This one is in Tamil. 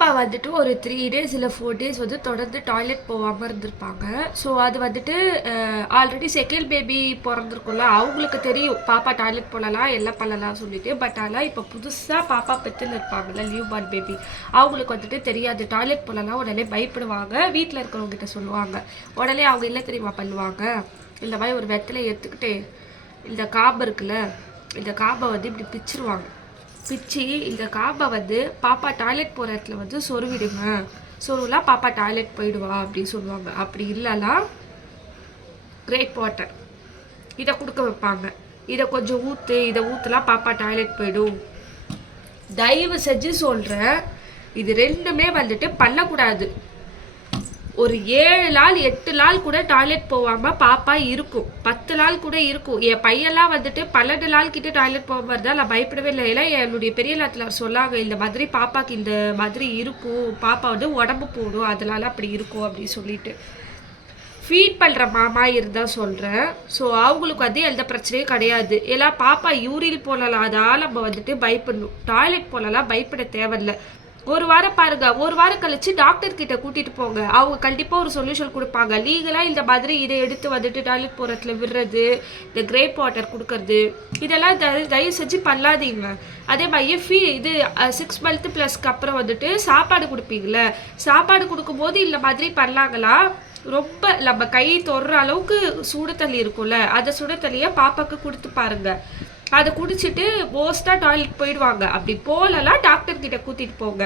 பாப்பா வந்துட்டு ஒரு 3 டேஸ் இல்லை 4 டேஸ் வந்து தொடர்ந்து டாய்லெட் போகாமல் இருந்திருப்பாங்க. ஸோ அது வந்துட்டு ஆல்ரெடி செகண்ட் பேபி பிறந்திருக்கும்ல, அவங்களுக்கு தெரியும் பாப்பா டாய்லெட் போடலாம் எல்லாம் பண்ணலாம் சொல்லிட்டு. பட் ஆனால் இப்போ புதுசாக பாப்பா பெத்தில் இருப்பாங்கல்ல, நியூ பார்ன் பேபி, அவங்களுக்கு வந்துட்டு தெரியாது. டாய்லெட் போடலாம் உடனே பயப்படுவாங்க, வீட்டில் இருக்கிறவங்க கிட்ட சொல்லுவாங்க. உடனே அவங்க இல்லை தெரியுமா பண்ணுவாங்க, இந்த மாதிரி ஒரு வெத்தலை எடுத்துக்கிட்டு இந்த காம்பு இருக்குல்ல, இந்த காம்பை வந்து இப்படி பிச்சிருவாங்க. பிச்சு இந்த காம்பை வந்து பாப்பா டாய்லெட் போகிற இடத்துல வந்து சொருவிடுங்க, சொருவலாம் பாப்பா டாய்லெட் போயிடுவா அப்படின்னு சொல்லுவாங்க. அப்படி இல்லைனா கிரேப் வாட்டர் இதை கொடுக்க வைப்பாங்க. இதை கொஞ்சம் இதை ஊற்றுலாம் பாப்பா டாய்லெட் போயிடும். தயவு செஞ்சு சொல்கிறேன், இது ரெண்டுமே வந்துட்டு பண்ணக்கூடாது. ஒரு 7 நாள் 8 நாள் கூட டாய்லெட் போகாமல் பாப்பா இருக்கும், 10 நாள் கூட இருக்கும். என் பையெல்லாம் வந்துட்டு 12 நாள் கிட்ட டாய்லெட் போகாமல் தான் நான் பயப்படவே இல்லை. ஏன்னா என்னுடைய பெரிய நாட்டில் சொல்லாங்க, இந்த மாதிரி பாப்பாக்கு இந்த மாதிரி இருக்கும், பாப்பா வந்து உடம்பு போடும், அதனால அப்படி இருக்கும் அப்படின்னு சொல்லிட்டு. ஃபீட் பண்ணுற மாமா இருந்தால் சொல்கிறேன். ஸோ அவங்களுக்கு வந்து எந்த பிரச்சனையும் கிடையாது. ஏன்னா பாப்பா யூரின் போடலாம், அதால் நம்ம வந்துட்டு பயப்படணும். டாய்லெட் போடலாம் பயப்பட தேவையில்லை. ஒரு வாரம் பாருங்க, ஒரு வாரம் கழிச்சு டாக்டர் கிட்ட கூட்டிட்டு போங்க, அவங்க கண்டிப்பா ஒரு சொல்யூஷன் கொடுப்பாங்க. லீகலா இந்த மாதிரி இதை எடுத்து வந்துட்டு டாய்லெட் போறதுல விடுறது, இந்த கிரேப் வாட்டர் கொடுக்கறது, இதெல்லாம் தயவு செஞ்சு பண்ணாதீங்க. அதே மாதிரி இது 6 மந்த் ப்ளஸ்க்கு அப்புறம் வந்துட்டு சாப்பாடு கொடுப்பீங்கள, சாப்பாடு கொடுக்கும்போது இந்த மாதிரி பண்ணலாங்களா, ரொம்ப நம்ம கை தொடுற அளவுக்கு சுடு தண்ணி இருக்கும்ல, அந்த சுடு தண்ணியை பாப்பாக்கு கொடுத்து பாருங்க. அதை குடிச்சிட்டு மோஸ்ட்டாக டாய்லெட் போயிடுவாங்க. அப்படி போகலன்னா டாக்டர் கிட்ட கூட்டிகிட்டு போங்க.